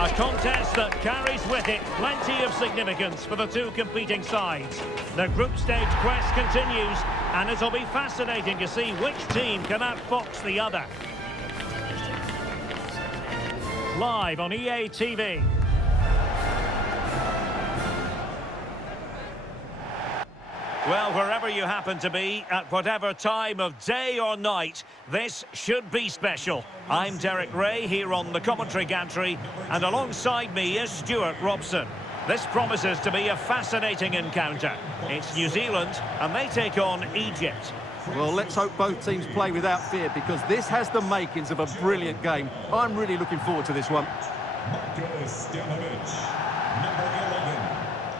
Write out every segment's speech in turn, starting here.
A contest that carries with it plenty of significance for the two competing sides. The group stage quest continues, and it'll be fascinating to see which team can outfox the other. Live on EA TV. Well, wherever you happen to be, at whatever time of day or night, this should be special. I'm Derek Ray here on the commentary gantry, and alongside me is Stuart Robson. This promises to be a fascinating encounter. It's New Zealand, and they take on Egypt. Well, let's hope both teams play without fear, because this has the makings of a brilliant game. I'm really looking forward to this one. Number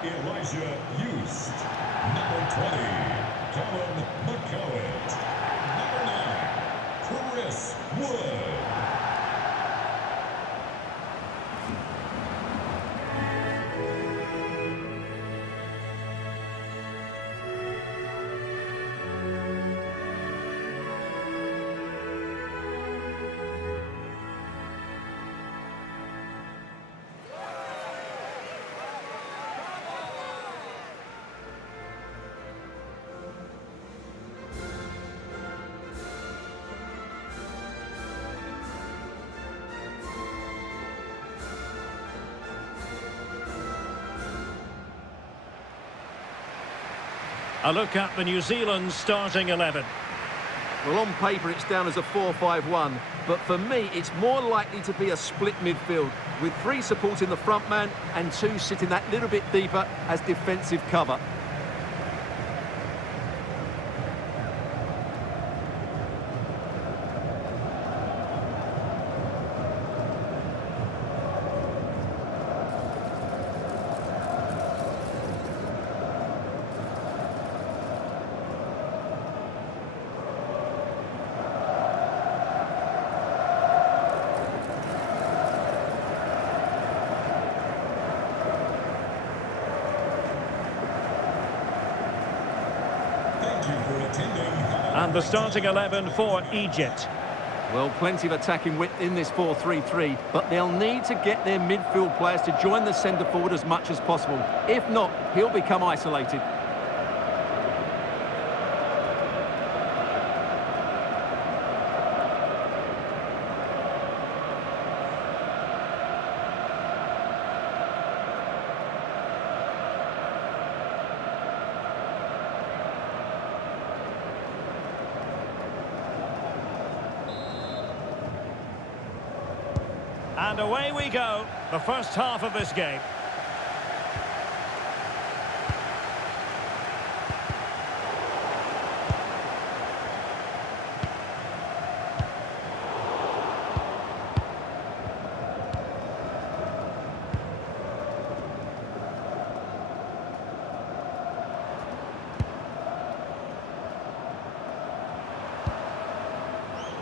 11, Elijah Used. Number 20, Callum McCowett. Number 9, Chris Wood. A look at the New Zealand starting 11. Well, on paper it's down as a 4-5-1, but for me it's more likely to be a split midfield, with 3 supporting the front man and 2 sitting that little bit deeper as defensive cover. And the starting 11 for Egypt. Well, plenty of attacking width in this 4-3-3, but they'll need to get their midfield players to join the centre forward as much as possible. If not, he'll become isolated. And away we go, the first half of this game.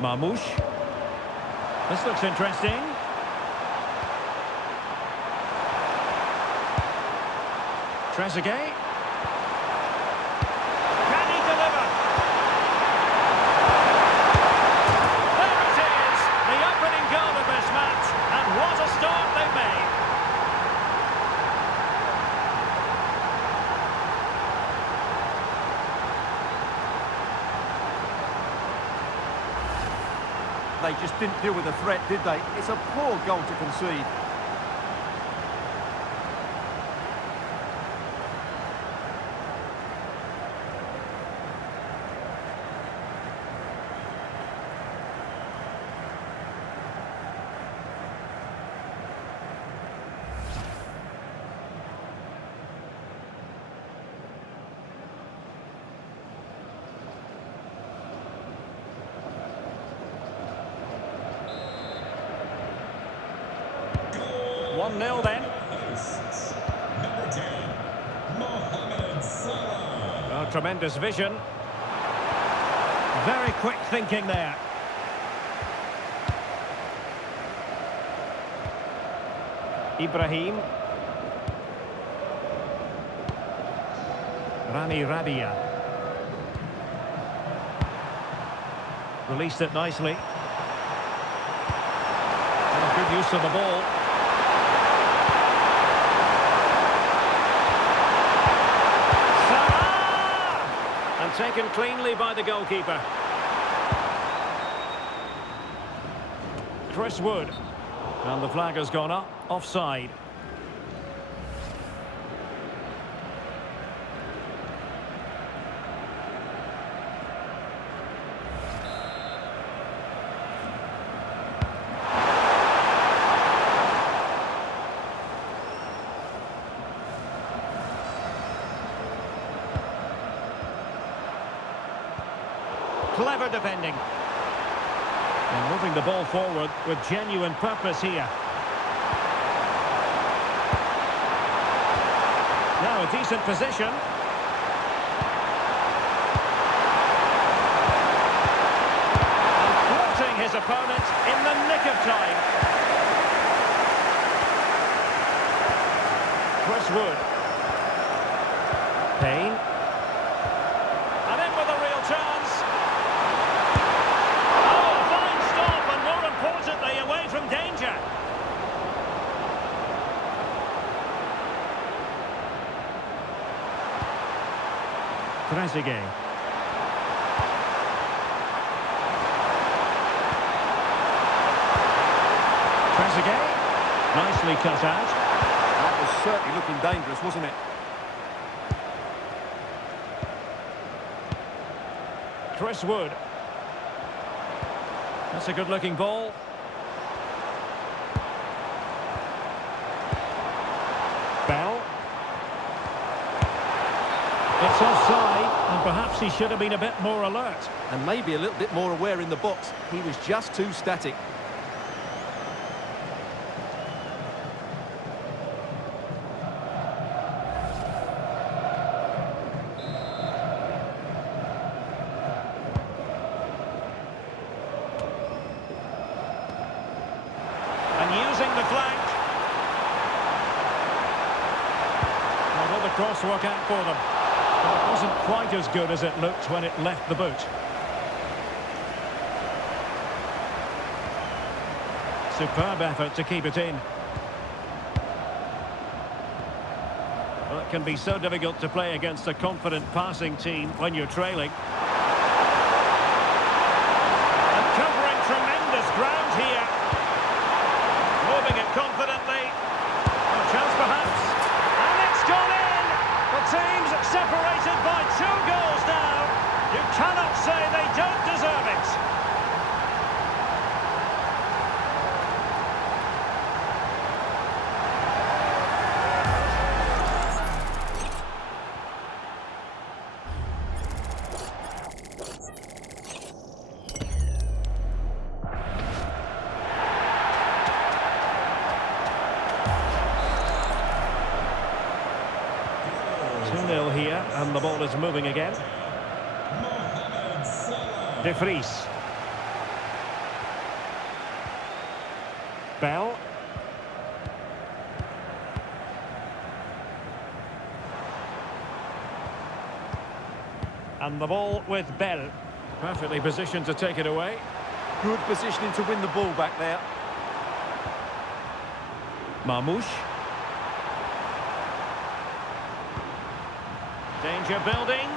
Marmoush. This looks interesting. Trezeguet. Can he deliver? There it is, the opening goal of this match, and what a start they've made. They just didn't deal with the threat, did they? It's a poor goal to concede. One 1-0 then. Number 10, Mohamed Salah. Oh, tremendous vision. Very quick thinking there. Ibrahim. Rami Rabia. Released it nicely. And good use of the ball. Taken cleanly by the goalkeeper. Chris Wood. And the flag has gone up, offside. Clever defending. And moving the ball forward with genuine purpose here. Now a decent position. And thwarting his opponent in the nick of time. Chris Wood. Payne. And in with a real chance. Importantly, away from danger. Trezeguet. Trezeguet. Nicely cut out. That was certainly looking dangerous, wasn't it? Chris Wood. That's a good-looking ball. Bell. It's offside, and perhaps he should have been a bit more alert. And maybe a little bit more aware in the box. He was just too static. Using the flank. Well, will the cross work out for them? But it wasn't quite as good as it looked when it left the boot. Superb effort to keep it in. Well, it can be so difficult to play against a confident passing team when you're trailing. And covering tremendous ground here. Moving it confidently. A chance perhaps. And it's gone in! The team's separated by 2 goals now. You cannot say they don't deserve it. Here, and the ball is moving again. De Vries. Bell. And the ball with Bell. Perfectly positioned to take it away. Good positioning to win the ball back there. Marmouche. Danger building.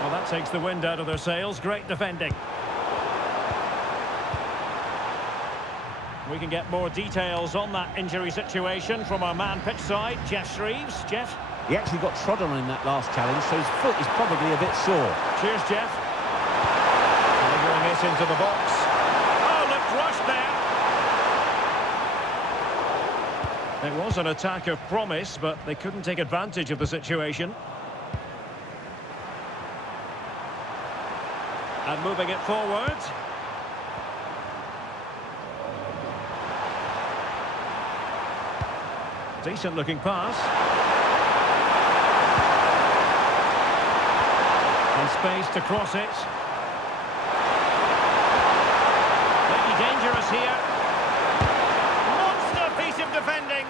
Well, that takes the wind out of their sails. Great defending. We can get more details on that injury situation from our man pitch side, Jeff Shreves. Jeff? He actually got trod on in that last challenge, so his foot is probably a bit sore. Cheers, Jeff. Delivering it into the box. Oh, looked rushed there. It was an attack of promise, but they couldn't take advantage of the situation. And moving it forward. Decent looking pass. And space to cross it. Maybe dangerous here. Monster piece of defending.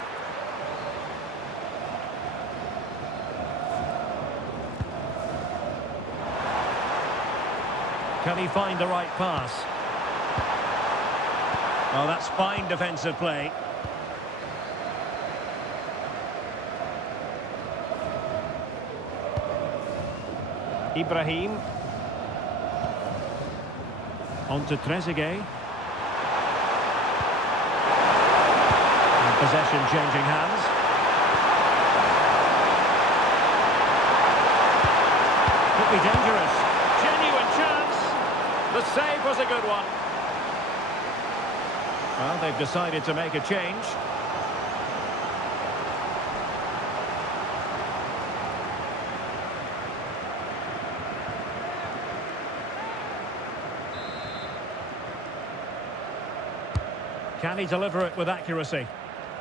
Can he find the right pass? Oh, that's fine defensive play. Ibrahim. On to Trezeguet. And possession changing hands. Could be dangerous. Genuine chance. The save was a good one. Well, they've decided to make a change. Can he deliver it with accuracy?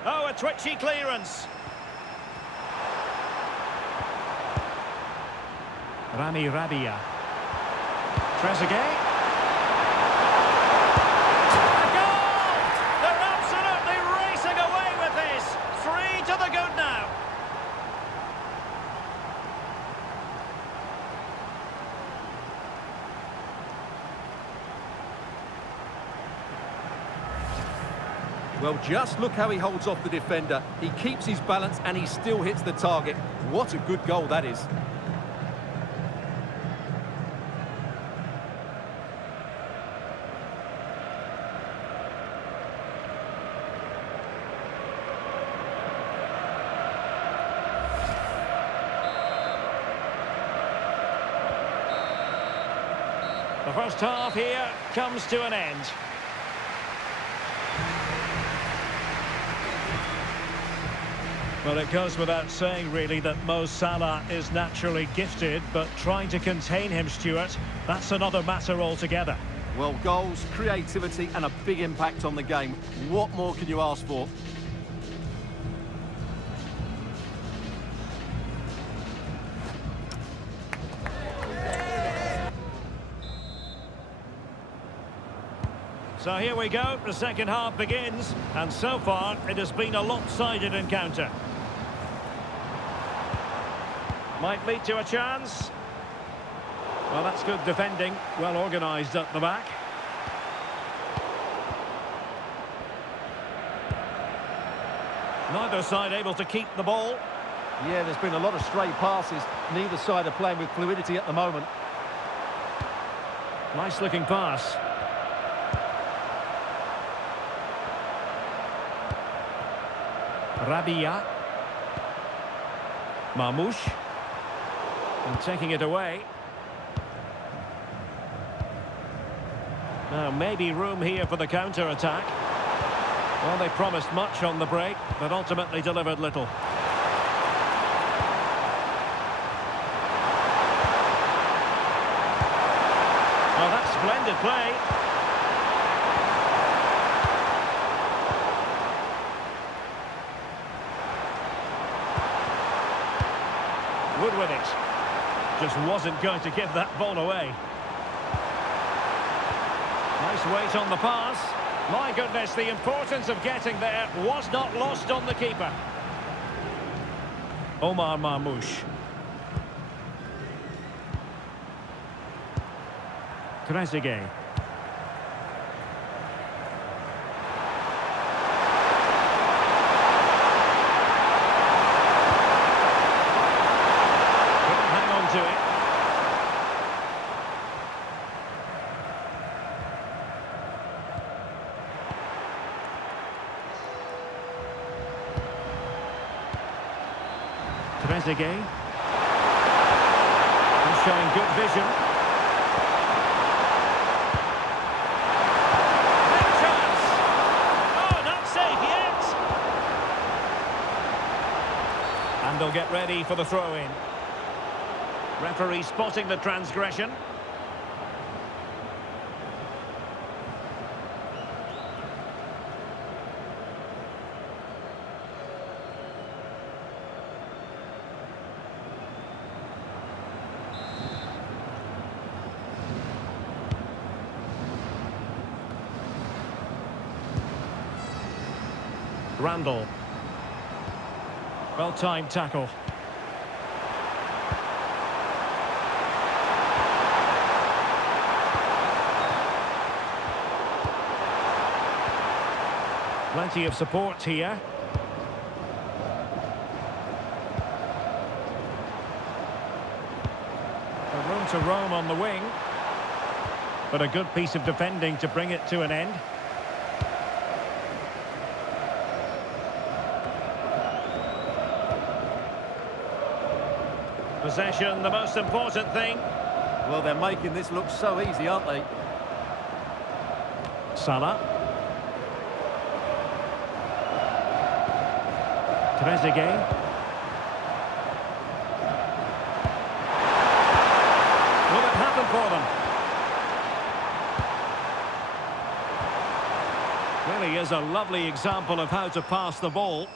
Oh, a twitchy clearance. Rami Rabia. Trezeguet. A goal! They're absolutely racing away with this. 3 to the good now. Well, just look how he holds off the defender. He keeps his balance and he still hits the target. What a good goal that is. The first half here comes to an end. Well, it goes without saying, really, that Mo Salah is naturally gifted, but trying to contain him, Stuart, that's another matter altogether. Well, goals, creativity and a big impact on the game. What more can you ask for? So here we go, the second half begins, and so far it has been a lopsided encounter. Might lead to a chance. Well, that's good defending, well organised at the back. Neither side able to keep the ball. Yeah, there's been a lot of stray passes. Neither side are playing with fluidity at the moment. Nice looking pass. Rabia. Marmoush. And taking it away. Now, maybe room here for the counter-attack. Well, they promised much on the break, but ultimately delivered little. Oh, that's splendid play. Wood with it. Just wasn't going to give that ball away. Nice weight on the pass. My goodness, the importance of getting there was not lost on the keeper. Omar Marmoush. Trezeguet. To it. Trezeguet. He's showing good vision. Big chance. Oh, not safe yet. And they'll get ready for the throw-in. Referee spotting the transgression. Randall. Well-timed tackle. Plenty of support here. Room to roam on the wing. But a good piece of defending to bring it to an end. Possession, the most important thing. Well, they're making this look so easy, aren't they? Salah. Trezeguet. Will it happen for them? Really is a lovely example of how to pass the ball.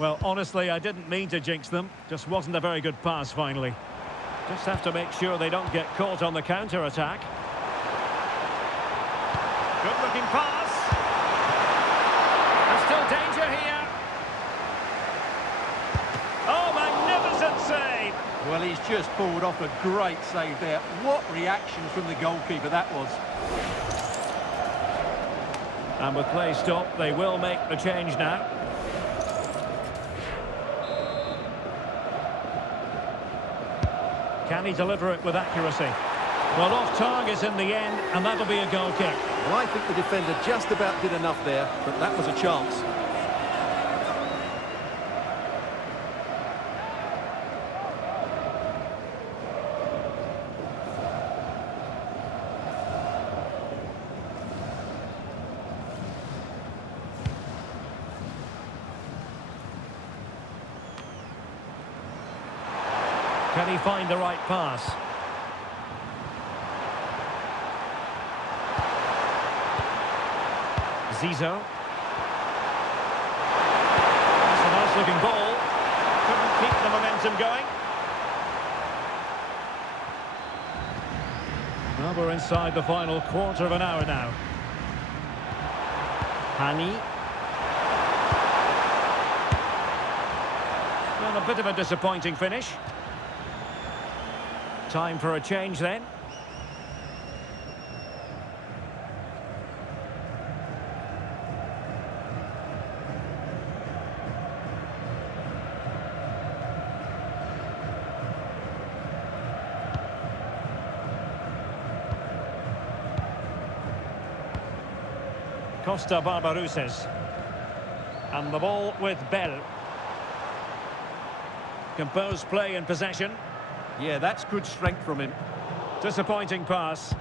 Well, honestly, I didn't mean to jinx them. Just wasn't a very good pass, finally. Just have to make sure they don't get caught on the counter-attack. Good-looking pass. There's still danger here. Oh, magnificent save! Well, he's just pulled off a great save there. What reaction from the goalkeeper that was. And with play stopped, they will make the change now. Can he deliver it with accuracy? Well, off target in the end, and that'll be a goal kick. Well, I think the defender just about did enough there, but that was a chance. Can he find the right pass? Zizou. That's a nice-looking ball. Couldn't keep the momentum going. Well, we're inside the final quarter of an hour now. Hani. Well, a bit of a disappointing finish. Time for a change then. Costa Barbarouses. And the ball with Bell. Composed play in possession. Yeah, that's good strength from him. Disappointing pass.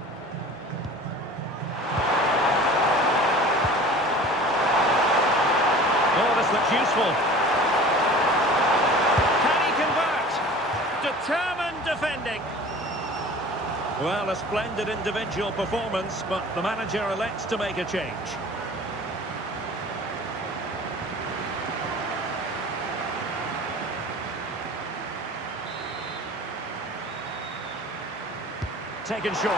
Oh, this looks useful. Can he convert? Determined defending. Well, a splendid individual performance, but the manager elects to make a change. Taken short.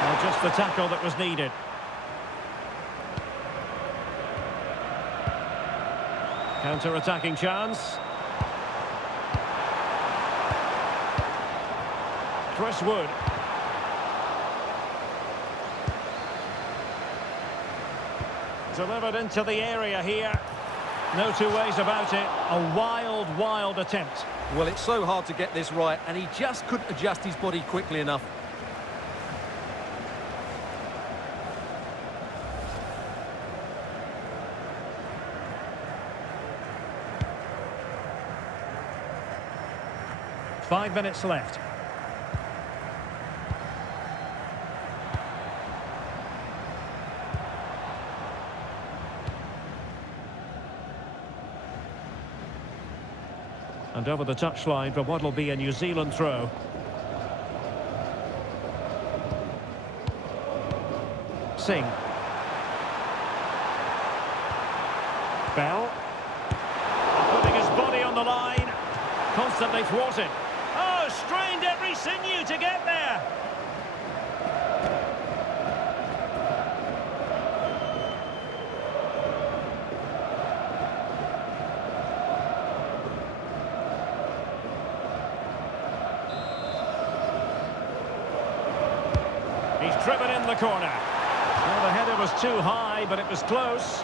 Well, just the tackle that was needed. Counter-attacking chance. Chris Wood. Delivered into the area here. No two ways about it. A wild, wild attempt. Well, it's so hard to get this right, and he just couldn't adjust his body quickly enough. Five minutes left. And over the touchline for what will be a New Zealand throw. Singh. Bell. Putting his body on the line. Constantly thwarted. Oh, strained every sinew to get there. He's driven in the corner. Well, the header was too high, but it was close.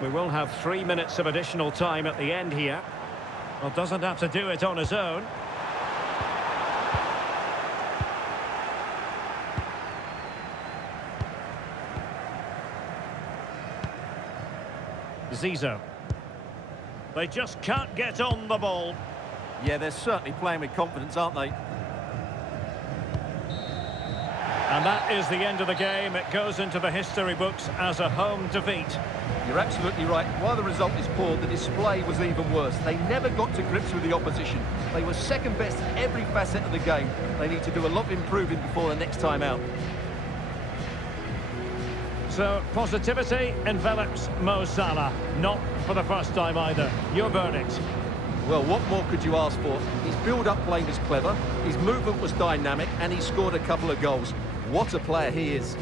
We will have 3 minutes of additional time at the end here. Well, doesn't have to do it on his own. Zizou. They just can't get on the ball. Yeah, they're certainly playing with confidence, aren't they? And that is the end of the game. It goes into the history books as a home defeat. You're absolutely right. While the result is poor, the display was even worse. They never got to grips with the opposition. They were second best in every facet of the game. They need to do a lot of improving before the next time out. So, positivity envelops Mo Salah. Not for the first time either. Your verdict? Well, what more could you ask for? His build-up play was clever, his movement was dynamic, and he scored a couple of goals. What a player he is.